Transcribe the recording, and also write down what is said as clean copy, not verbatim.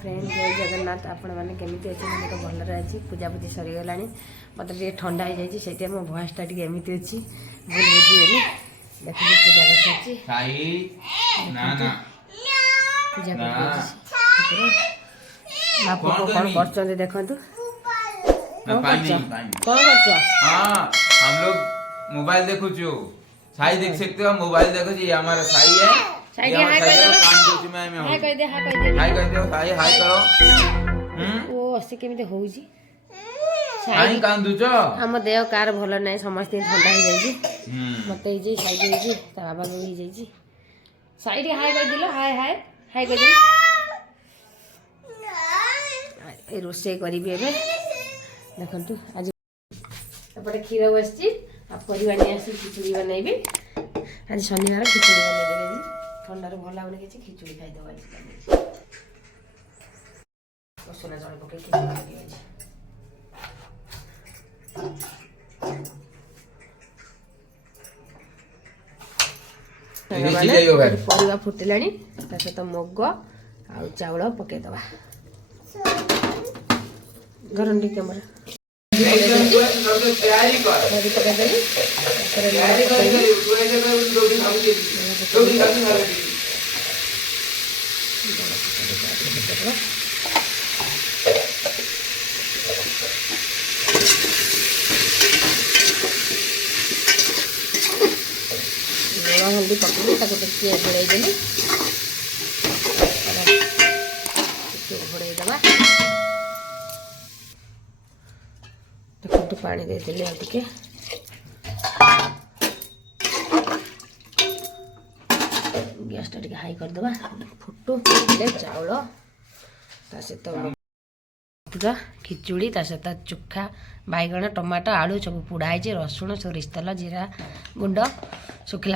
friend जय जगन्नाथ आपण मैंने केमी अच्छे मुझे तो भलर अच्छी पूजा पूजी सरीगला मतलब ये ठंडा हो जाए से मो भयसटा टी एमती अच्छी भूल बुझे देखिए पूजा बसाची पूजा बापू को कौन कर देखु कौन कर हम लोग मोबाइल देखो साई देख सकते हो मोबाइल देखो जी हमारा साई है हाय कह दे हाय कर दो साई हाय करो ओ असी केमिते होउजी साई कांदुच हम देह कार भल ना समस्त ठंडा हो जाइए मत हो साइड हो बाबा को हो जाइए साइड हाय कह दिल हाय हाय हाय कह दे रोसे करी देखु आज एपटे क्षीर बस परिवार नहीं आसी खिचुड़ी बनैबी आज शनिवार खिचुड़ी बनैदेवी ठंडार भल लागे कि खिचुड़ी खाईदेव आज मसला जल पकई खिचुड़ी परिवा फुटिला सहित मुग आ चाउल पकईदबा गरम टी कैमरा हल्दी पकड़ी घोड़देली घोड़देवा देखो पानी देदेली आ टे गैस टा हाई करदे फुटू चाउल सहित खिचुड़ी सहित चोखा बैगण टमाटो आलू सब पोड़ा रसुण सोरिष तेल जीरा गुंड शुखला